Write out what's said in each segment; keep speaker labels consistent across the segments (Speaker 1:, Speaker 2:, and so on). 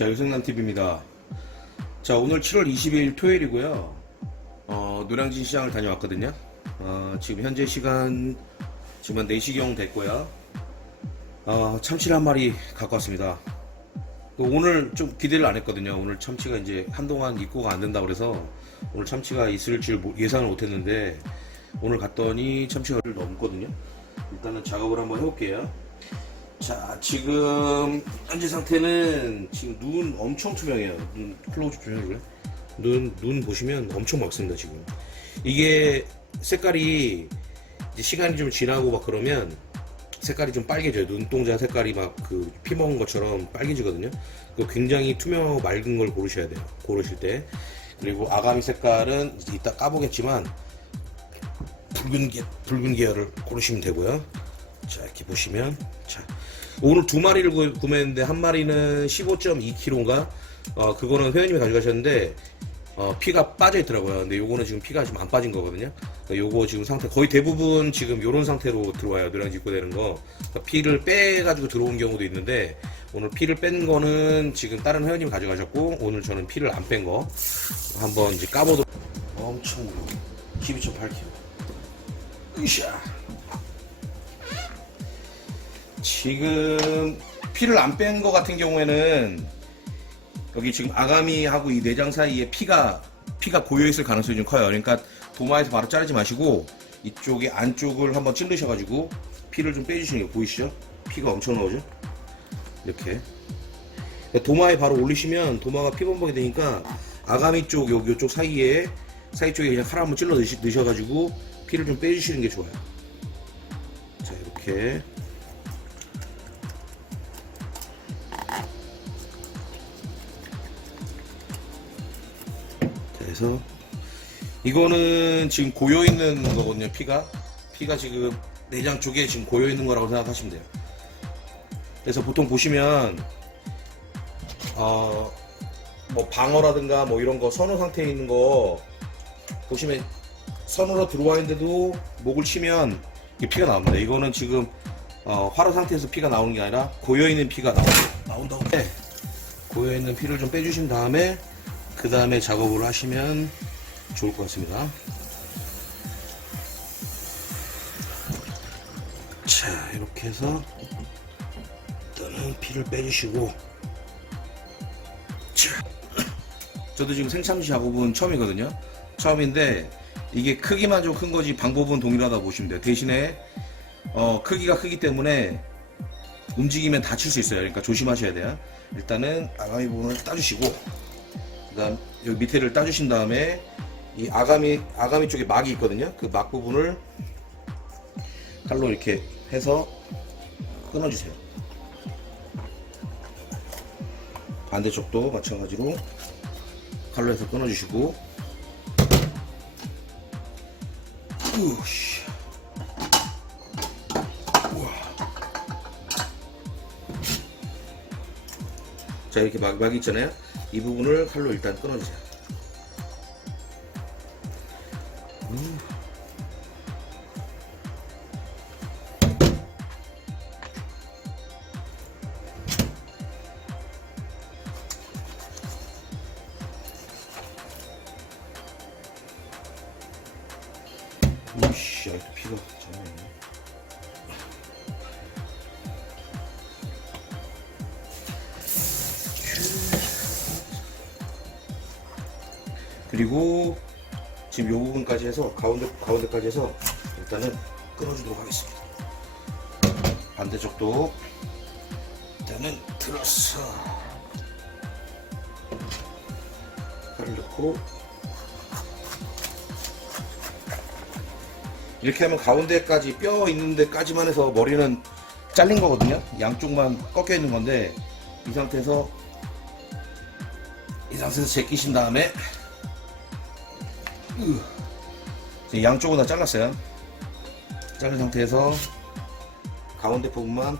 Speaker 1: 자, 유승남 TV입니다. 자, 오늘 7월 22일 토요일이고요. 어, 노량진 시장을 다녀왔거든요. 어, 지금 현재 시간 지금 한 4시경 됐고요. 어, 참치를 한 마리 갖고 왔습니다. 또 오늘 좀 기대를 안 했거든요. 오늘 참치가 이제 한동안 입고가 안 된다 그래서 오늘 참치가 있을 줄 모- 예상을 못 했는데 오늘 갔더니 참치가 넘거든요. 일단은 작업을 한번 해볼게요. 자, 지금 현재 상태는 지금 눈 엄청 투명해요. 눈 클로즈 조명해 눈, 눈 보시면 엄청 막습니다, 지금. 이게 색깔이 이제 시간이 좀 지나고 막 그러면 색깔이 좀 빨개져요. 눈동자 색깔이 막 그 피 먹은 것처럼 빨개지거든요. 그 굉장히 투명하고 맑은 걸 고르셔야 돼요. 고르실 때. 그리고 아가미 색깔은 이따 까보겠지만 붉은 계, 붉은 계열을 고르시면 되고요. 자, 이렇게 보시면 자, 오늘 두 마리를 구- 구매했는데 한 마리는 15.2kg인가? 어, 그거는 회원님이 가져가셨는데 어, 피가 빠져 있더라고요. 근데 요거는 지금 피가 좀 안 빠진 거거든요. 그러니까 요거 지금 상태 거의 대부분 지금 요런 상태로 들어와요. 노량지 입고 되는 거. 그러니까 피를 빼 가지고 들어온 경우도 있는데 오늘 피를 뺀 거는 지금 다른 회원님이 가져가셨고 오늘 저는 피를 안 뺀 거 한번 이제 까보도록 엄청 12.8kg. 으쌰. 지금 피를 안 뺀 거 같은 경우에는 여기 지금 아가미하고 이 내장 사이에 피가 피가 고여 있을 가능성이 좀 커요. 그러니까 도마에서 바로 자르지 마시고 이쪽에 안쪽을 한번 찔르셔가지고 피를 좀 빼주시는 게 보이시죠? 피가 엄청 나오죠? 이렇게 도마에 바로 올리시면 도마가 피범벅이 되니까 아가미 쪽 여기 쪽 사이에 사이 쪽에 그냥 칼 한번 찔러 넣으셔가지고 피를 좀 빼주시는 게 좋아요. 자 이렇게 그래서 이거는 지금 고여 있는 거거든요 피가. 피가 지금 내장 쪽에 지금 고여 있는 거라고 생각하시면 돼요. 그래서 보통 보시면 어 뭐 방어라든가 뭐 이런 거 선호 상태에 있는 거 보시면 선으로 들어와 있는데도 목을 치면 이게 피가 나옵니다. 이거는 지금 어, 화로 상태에서 피가 나오는 게 아니라 고여 있는 피가 나온다고? 네. 고여 있는 피를 좀 빼주신 다음에 그 다음에 작업을 하시면 좋을 것 같습니다. 자, 이렇게 해서 일단은 피를 빼주시고 자, 저도 지금 생참치 작업은 처음이거든요. 처음인데 이게 크기만 좀 큰 거지 방법은 동일하다 보시면 돼요. 대신에 어, 크기가 크기 때문에 움직이면 다칠 수 있어요. 그러니까 조심하셔야 돼요. 일단은 아가미 부분을 따주시고 그다음 여기 밑에를 따주신 다음에 이 아가미 아가미 쪽에 막이 있거든요. 그 막 부분을 칼로 이렇게 해서 끊어주세요. 반대쪽도 마찬가지로 칼로 해서 끊어주시고. 자 이렇게 막, 막이 있잖아요. 이 부분을 칼로 일단 끊어주세요. 그리고 지금 이 부분까지 해서 가운데 가운데까지 해서 일단은 끊어주도록 하겠습니다. 반대쪽도 일단은 들었어. 칼을 넣고 이렇게 하면 가운데까지 뼈 있는 데까지만 해서 머리는 잘린 거거든요. 양쪽만 꺾여 있는 건데 이 상태에서 이 상태에서 제끼신 다음에 양쪽은 다 잘랐어요. 자른 상태에서 가운데 부분만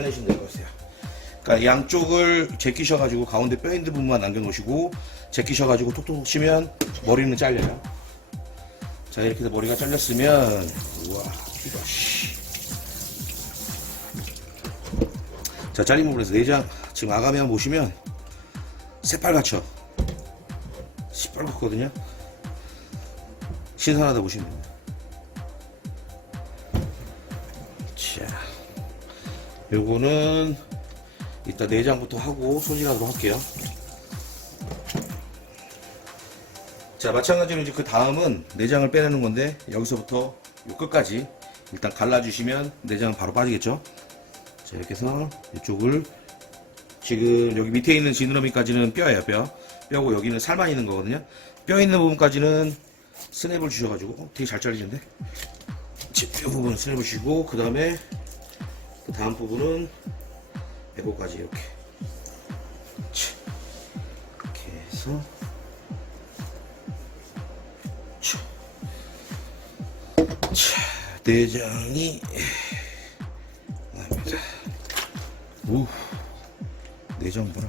Speaker 1: 떼내시면 될 것 같아요. 그러니까 양쪽을 제끼셔가지고 가운데 뼈 있는 부분만 남겨놓으시고 제끼셔가지고 톡톡 치면 머리는 잘려요. 자 이렇게 해서 머리가 잘렸으면 우와 이거 씨. 자 잘린 부분에서 내장 지금 아가미만 보시면 새빨갛죠? 시뻘겋거든요? 신선하다 보시면. 요거는 이따 내장부터 하고 손질하도록 할게요. 자, 마찬가지로 이제 그 다음은 내장을 빼내는 건데 여기서부터 요 끝까지 일단 갈라주시면 내장은 바로 빠지겠죠? 자, 이렇게 해서 이쪽을 지금 여기 밑에 있는 지느러미까지는 뼈예요, 뼈. 뼈고 여기는 살만 있는 거거든요. 뼈 있는 부분까지는 스냅을 주셔가지고 어, 되게 잘 잘리는데. 이 부분 스냅을 주시고 그 다음에 그 다음 부분은 배고까지 이렇게 치. 이렇게 해서 내장이 나옵니다. 우 내장 봐라.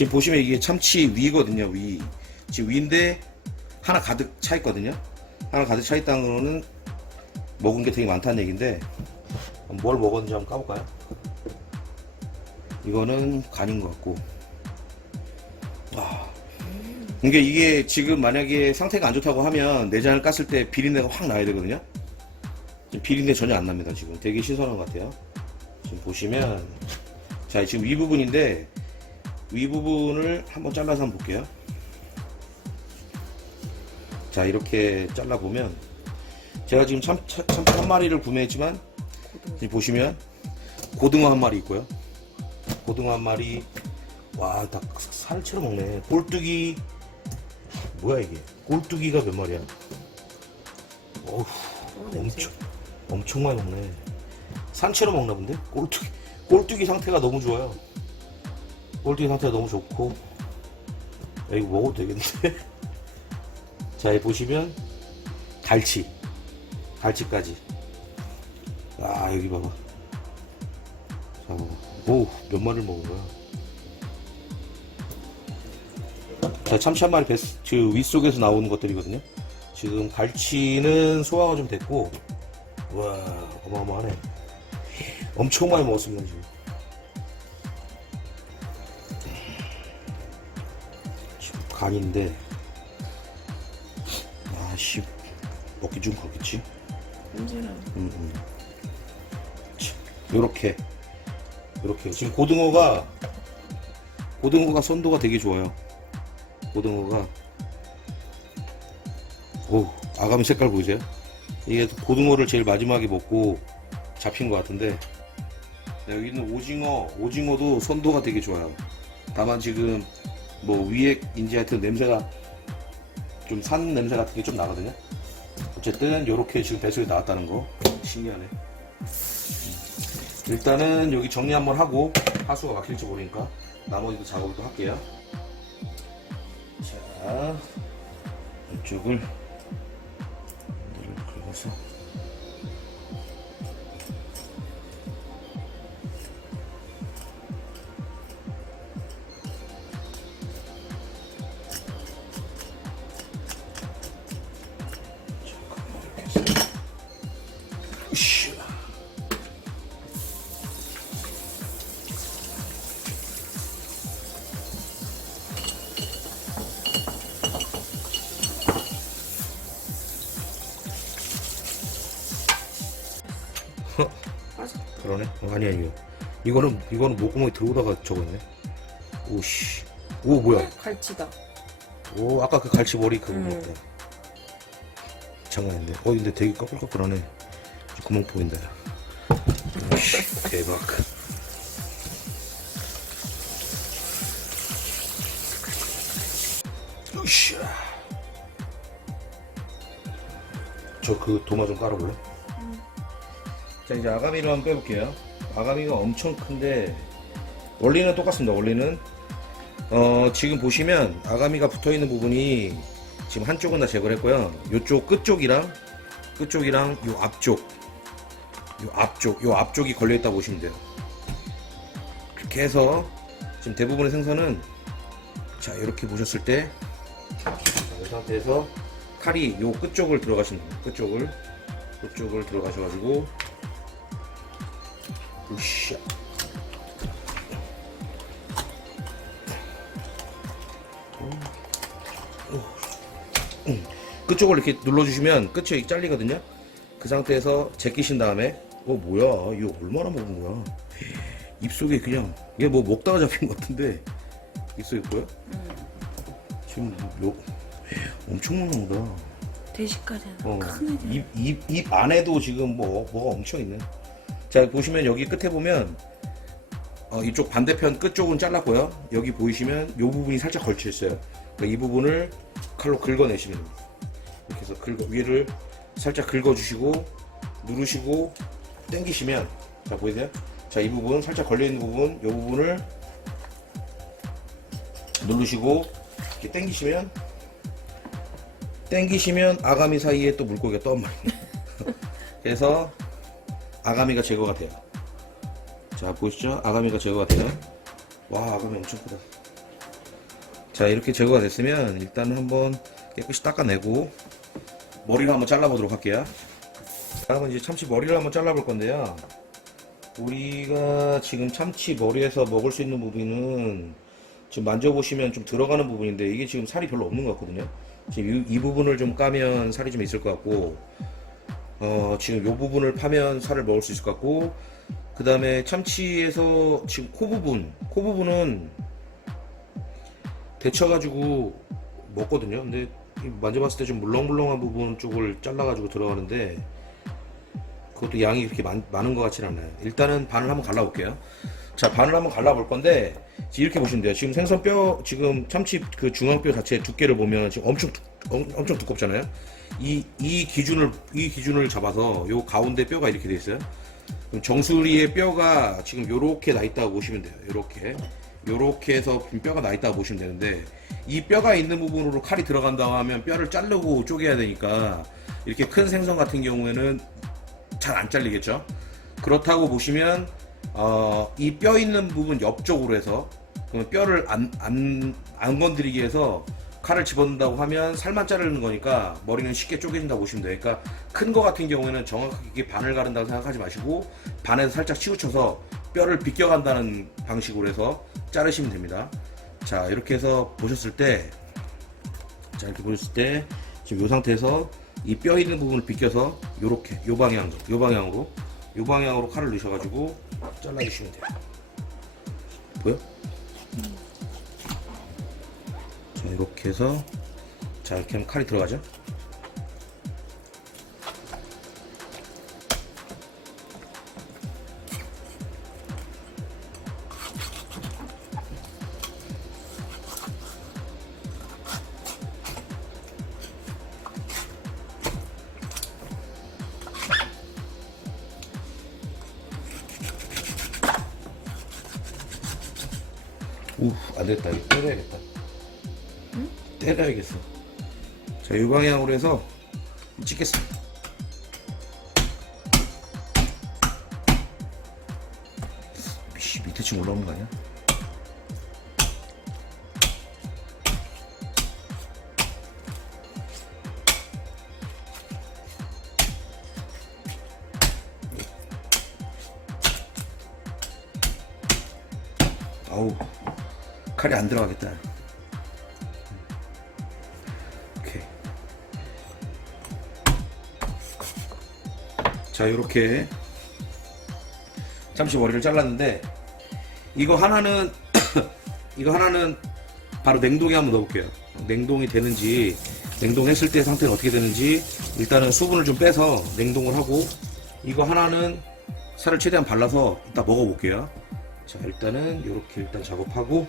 Speaker 1: 지금 보시면 이게 참치 위거든요, 위. 지금 위인데 하나 가득 차 있거든요. 하나 가득 차 있다는 거는 먹은 게 되게 많다는 얘기인데 뭘 먹었는지 한번 까볼까요? 이거는 간인 것 같고 아, 이게 이게 지금 만약에 상태가 안 좋다고 하면 내장을 깠을 때 비린내가 확 나야 되거든요. 비린내 전혀 안 납니다. 지금 되게 신선한 것 같아요. 지금 보시면 자 지금 위 부분인데 위 부분을 한번 잘라서 한번 볼게요. 자 이렇게 잘라 보면 제가 지금 참, 참, 참치 한 마리를 구매했지만 지금 보시면 고등어 한 마리 있고요. 고등어 한 마리 와 다 살채로 먹네. 꼴뚜기 뭐야 이게? 꼴뚜기가 몇 마리야? 어우 엄청 엄청 많이 먹네. 산채로 먹나 본데? 꼴뚜기 꼴뚜기 상태가 너무 좋아요. 꼴뚜기 상태가 너무 좋고 야, 이거 먹어도 되겠는데? 자, 여기 보시면 갈치, 갈치까지. 아, 여기 봐봐. 자, 오, 몇 마리를 먹은 거야? 자, 참치 한 마리 뱃, 그 윗속에서 나오는 것들이거든요. 지금 갈치는 소화가 좀 됐고, 와, 어마어마하네. 엄청 많이 먹었습니다, 지금. 간인데, 아씨 먹기 좀 그렇겠지? 음, 음. 치, 요렇게. 요렇게. 지금 고등어가 고등어가 선도가 되게 좋아요. 고등어가. 오 아가미 색깔 보이세요? 이게 고등어를 제일 마지막에 먹고 잡힌 것 같은데 네, 여기 있는 오징어 오징어도 선도가 되게 좋아요. 다만 지금 뭐 위에 인지 하여튼 냄새가 좀 산 냄새 같은 게 좀 나거든요. 어쨌든 이렇게 지금 배수에 나왔다는 거 신기하네. 음. 일단은 여기 정리 한번 하고 하수가 막힐지 모르니까 나머지도 작업을 또 할게요. 자 이쪽을 물을 긁어서 아니 아니요. 이거는 이거는 목구멍에 들어오다가 적었네. 오씨. 오 뭐야?
Speaker 2: 갈치다.
Speaker 1: 오 아까 그 갈치 머리 그거
Speaker 2: 음.
Speaker 1: 같다. 장난인데. 어 근데 되게 까끌까끌하네. 구멍 보인다. 오씨 대박. 으쌰. 저그 도마 좀 깔아볼래? 자 이제 아가미를 한번 빼볼게요. 아가미가 엄청 큰데 원리는 똑같습니다. 원리는 어 지금 보시면 아가미가 붙어 있는 부분이 지금 한쪽은 다 제거를 했고요. 요쪽 끝쪽이랑 끝쪽이랑 요 앞쪽 요 앞쪽 요 앞쪽이 걸려 있다 고 보시면 돼요. 이렇게 해서 지금 대부분의 생선은 자 이렇게 보셨을 때 자, 이 상태에서 칼이 요 끝쪽을 들어가시는 거예요. 끝쪽을 끝쪽을 들어가셔가지고 으쌰 음. 끝쪽을 이렇게 눌러주시면 끝이 잘리거든요. 그 상태에서 제끼신 다음에 어 뭐야 이거 얼마나 먹은 거야? 입속에 그냥 이게 뭐 먹다가 잡힌 것 같은데 입속에 뭐야? 지금 요 엄청 먹는 거다.
Speaker 2: 대식까지는
Speaker 1: 어,
Speaker 2: 큰 애들.
Speaker 1: 입, 입, 입 안에도 지금 뭐, 뭐가 엄청 있네. 자, 보시면 여기 끝에 보면, 어, 이쪽 반대편 끝쪽은 잘랐고요. 여기 보이시면 이 부분이 살짝 걸쳐 있어요. 그러니까 이 부분을 칼로 긁어내시면 됩니다. 이렇게 해서 긁어, 위를 살짝 긁어주시고, 누르시고, 당기시면, 자, 보이세요? 자, 이 부분, 살짝 걸려있는 부분, 이 부분을 누르시고, 이렇게 당기시면, 땡기시면 아가미 사이에 또 물고기가 떠 말이에요. 그래서 아가미가 제거가 돼요. 자 보이시죠? 아가미가 제거가 돼요. 와 아가미 엄청 크다. 자 이렇게 제거가 됐으면 일단은 한번 깨끗이 닦아내고 머리를 한번 잘라보도록 할게요. 다음은 이제 참치 머리를 한번 잘라볼 건데요. 우리가 지금 참치 머리에서 먹을 수 있는 부분은 지금 만져보시면 좀 들어가는 부분인데 이게 지금 살이 별로 없는 것 같거든요. 지금 이, 이 부분을 좀 까면 살이 좀 있을 것 같고, 어, 지금 이 부분을 파면 살을 먹을 수 있을 것 같고, 그 다음에 참치에서 지금 코 부분, 코 부분은 데쳐가지고 먹거든요. 근데 이 만져봤을 때 좀 물렁물렁한 부분 쪽을 잘라가지고 들어가는데, 그것도 양이 그렇게 많, 많은 것 같지는 않아요. 일단은 반을 한번 갈라볼게요. 자, 반을 한번 갈라볼 건데, 이렇게 보시면 돼요. 지금 생선 뼈, 지금 참치 그 중앙뼈 자체의 두께를 보면 지금 엄청, 엄청 두껍잖아요. 이, 이 기준을, 이 기준을 잡아서 요 가운데 뼈가 이렇게 돼 있어요. 그럼 정수리의 뼈가 지금 요렇게 나 있다고 보시면 돼요. 요렇게. 요렇게 해서 뼈가 나 있다고 보시면 되는데, 이 뼈가 있는 부분으로 칼이 들어간다고 하면 뼈를 자르고 쪼개야 되니까, 이렇게 큰 생선 같은 경우에는 잘 안 잘리겠죠. 그렇다고 보시면 어, 이 뼈 있는 부분 옆쪽으로 해서 뼈를 안, 안, 안 건드리기 위해서 칼을 집어넣는다고 하면 살만 자르는 거니까 머리는 쉽게 쪼개진다고 보시면 돼요. 그러니까 큰 거 같은 경우에는 정확하게 반을 가른다고 생각하지 마시고 반에서 살짝 치우쳐서 뼈를 비껴간다는 방식으로 해서 자르시면 됩니다. 자 이렇게 해서 보셨을 때 자 이렇게 보셨을 때 지금 이 상태에서 이 뼈 있는 부분을 비껴서 요렇게 요 방향으로 요 방향으로 요 방향으로 칼을 넣으셔가지고 잘라주시면 돼요. 보여? 이렇게 해서 자 이렇게 하면 칼이 들어가죠. 우, 안 됐다. 이거 때려야겠다. 때려야겠어. 자, 이 방향으로 해서 찍겠습니다. 씨, 밑에 지금 올라오는 거 아니야? 아우 칼이 안 들어가겠다. 자, 이렇게 잠시 머리를 잘랐는데 이거 하나는 이거 하나는 바로 냉동에 한번 넣어볼게요. 냉동이 되는지 냉동했을 때 상태는 어떻게 되는지 일단은 수분을 좀 빼서 냉동을 하고 이거 하나는 살을 최대한 발라서 이따 먹어볼게요. 자 일단은 이렇게 일단 작업하고